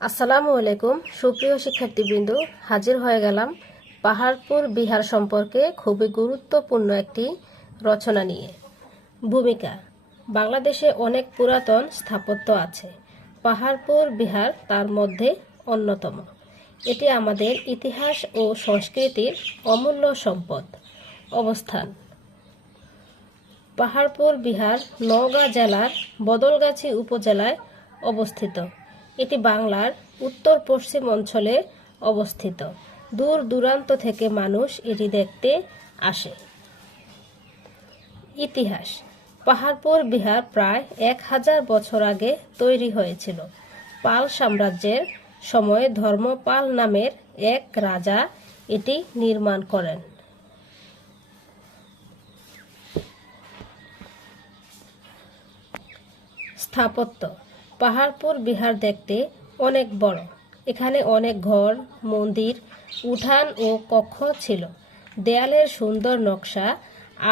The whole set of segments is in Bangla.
আসসালামু আলাইকুম, সুপ্রিয় শিক্ষার্থীবৃন্দ, হাজির হয়ে গেলাম পাহাড়পুর বিহার সম্পর্কে খুবই গুরুত্বপূর্ণ একটি রচনা নিয়ে। ভূমিকা, বাংলাদেশে অনেক পুরাতন স্থাপত্য আছে। পাহাড়পুর বিহার তার মধ্যে অন্যতম। এটি আমাদের ইতিহাস ও সংস্কৃতির অমূল্য সম্পদ। অবস্থান, পাহাড়পুর বিহার নওগাঁ জেলার বদলগাছি উপজেলায় অবস্থিত। এটি বাংলার উত্তর পশ্চিম অঞ্চলে অবস্থিত। দূর দূরান্ত থেকে মানুষ এটি দেখতে আসে। ইতিহাস। পাহাড়পুর বিহার প্রায় এক হাজার বছর আগে তৈরি হয়েছিল। পাল সাম্রাজ্যের সময় ধর্মপাল নামের এক রাজা এটি নির্মাণ করেন। স্থাপত্য। পাহাড়পুর বিহার দেখতে অনেক বড়। এখানে অনেক ঘর, মন্দির, উঠান ও কক্ষ ছিল। দেয়ালের সুন্দর নকশা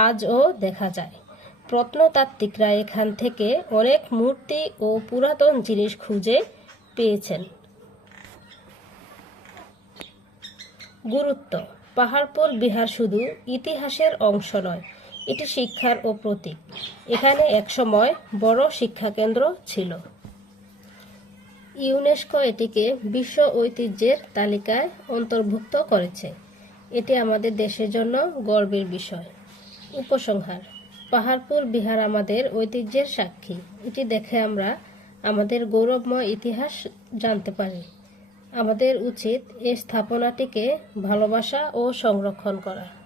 আজও দেখা যায়। প্রত্নতাত্ত্বিকরা এখান থেকে অনেক মূর্তি ও পুরাতন জিনিস খুঁজে পেয়েছেন। গুরুত্ব। পাহাড়পুর বিহার শুধু ইতিহাসের অংশ নয়, এটি শিক্ষার ও প্রতীক। এখানে একসময় বড় শিক্ষাকেন্দ্র ছিল। ইউনেস্কো এটিকে বিশ্ব ঐতিহ্যের তালিকায় অন্তর্ভুক্ত করেছে। এটি আমাদের দেশের জন্য গর্বের বিষয়। উপসংহার, পাহাড়পুর বিহার আমাদের ঐতিহ্যের সাক্ষী। এটি দেখে আমরা আমাদের গৌরবময় ইতিহাস জানতে পারি। আমাদের উচিত এই স্থাপনাটিকে ভালোবাসা ও সংরক্ষণ করা।